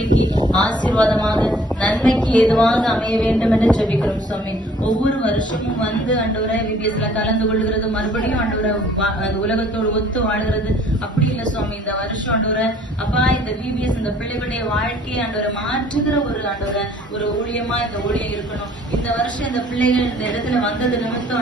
பிள்ளைக்கு ஆசீர்வாதமாக நன்மைக்கு ஏதுவாக அமைய வேண்டும் என்று ஜெபிக்கிறோம் சுவாமி. ஒவ்வொரு வருஷமும் வந்து ஆண்டவரே விபிஎஸ்ல கலந்து கொள்கிறது, மறுபடியும் ஆண்டவரே அந்த உலகத்தோடு ஒத்து வாழ்கிறது அப்படி இல்லை சுவாமி. இந்த வருஷம் ஆண்டவரே அப்பா இந்த விபிஎஸ் இந்த பிள்ளைகளுடைய வாழ்க்கையை ஆண்டவரை மாற்றுகிற ஒரு ஆண்டவரை ஒரு ஊழியமா இந்த ஊழியம் இருக்கணும். இந்த வருஷம் இந்த பிள்ளைகள் இந்த இடத்துல வந்தது நிமித்தம்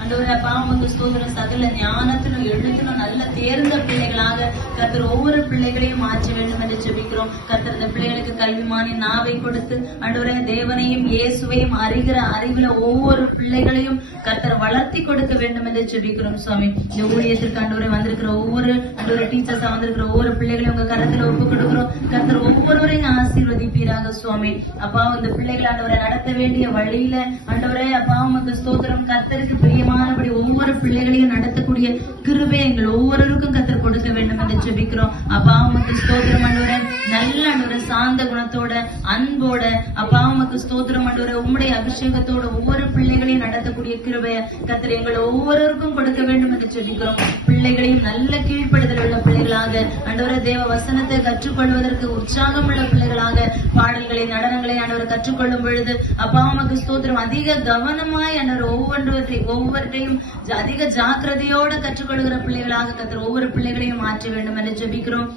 ஆண்டவரை அப்பா உமக்கு ஸ்தோத்திரம். சகல ஞானத்திலும் எழுத்திலும் நல்ல தேர்ந்த பிள்ளைகளாக கர்த்தர் ஒவ்வொரு பிள்ளைகளையும் மாற்ற வேண்டும் என்று ஜெபிக்கிறோம். கர்த்தர் இந்த பிள்ளைகளுக்கு கல்விமானி நாவை கொடுத்து ஆண்டவரே தேவனையும் இயேசுவையும் அறிகிற அறிவுல ஒவ்வொரு பிள்ளைகளையும் கர்த்தர் வளர்த்தி கொடுக்க வேண்டும் என்று ஜெபிக்கிறோம் சுவாமி. இந்த ஊழியத்திற்கு ஆண்டவரை வந்திருக்கிற ஒவ்வொரு ஆண்டவரை டீச்சர்ஸா வந்திருக்கிற ஒவ்வொரு பிள்ளைகளையும் உங்க கரத்துல ஒப்பு கொடுக்கிறோம். கர்த்தர் ஒவ்வொருவரையும் ஆசீர்வதிப்பீராக சுவாமி. அப்பா இந்த பிள்ளைகள் ஆண்டவரை நடத்த வேண்டிய வழியில ஆண்டவரே அப்பா உமக்கு ஸ்தோத்திரம். கர்த்தருக்கு பிரியமானபடி ஒவ்வொரு பிள்ளைகளையும் நடத்தக்கூடிய கிருபை எங்கள் ஒவ்வொருவருக்கும் கர்த்தர் கொடுக்க வேண்டும் என்று ஜெபிக்கிறோம். அப்பா உமக்கு ஸ்தோத்திரம் ஆண்டவரே. நல்ல ஆண்டவரே சாந்த குணத்தோட அன்போட அப்பா உமக்கு ஸ்தோத்திரம் ஆண்டவரே. உம்முடைய அபிஷேகத்தோட ஒவ்வொரு பிள்ளைகளையும் நடத்தக்கூடிய கிருபையை கர்த்தர் எங்கள் ஒவ்வொருவருக்கும் கொடுக்க வேண்டும் என்று ஜெபிக்கிறோம். பிள்ளைகளையும் நல்ல கீழ்ப்படுதல் உள்ள பிள்ளைகளாக ஆண்டவரே தேவ வசனத்தை கற்றுக்கொள்வதற்கு உற்சாகம் உள்ள பிள்ளைகளாக பாடல்களை நடனங்களை ஆண்டவர் கற்றுக்கொள்ளும் பொழுது அப்பா உமக்கு ஸ்தோத்திரம் அதிக கவனமாய் ஆண்டவர் ஒவ்வொருவற்றையும் அதிக ஜாக்கிரதையோட கற்றுக்கொள்கிற பிள்ளைகளாக கர்த்தர் ஒவ்வொரு பிள்ளைகளையும் மாற்ற வேண்டும் என்று ஜெபிக்கிறோம்.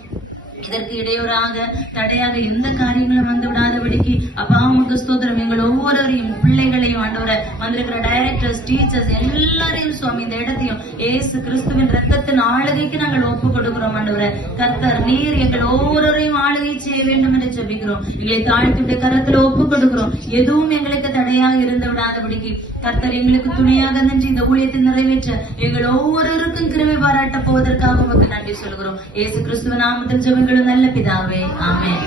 இதற்கு இடையூறாக தடையாக எந்த காரியங்களும் வந்து விடாதபடிக்கு அப்பா உமக்கு ஸ்தோத்திரம். எங்கள் ஒவ்வொருவரையும் பிள்ளைகளையும் ஆண்டவரை வந்திருக்கிற டைரக்டர்ஸ் டீச்சர்ஸ் எல்லாரையும் சுவாமி இந்த இடத்தையும் ஏசு கிறிஸ்துவின் ரத்தத்தின் ஆளுகைக்கு நாங்கள் ஒப்பு கொடுக்கிறோம் ஆண்டவரை. கர்த்தர் நீர் எங்கள் ஒவ்வொருவரையும் ஆளுகை செய்ய வேண்டும் என்று ஜெபிக்கிறோம். எங்களை தாழ்த்தி கரத்துல ஒப்பு கொடுக்கிறோம். எதுவும் எங்களுக்கு தடையாக இருந்து விடாதபடிக்கு கர்த்தர் எங்களுக்கு துணையாக நின்று இந்த ஊழியத்தை நிறைவேற்ற எங்கள் ஒவ்வொருவருக்கும் கிருபை பாராட்ட போவதற்காக உமக்கு நன்றி சொல்கிறோம். ஏசு கிறிஸ்துவ நாமத்தில் ஜெபங்களும் நல்ல பிதாவே, ஆமென்.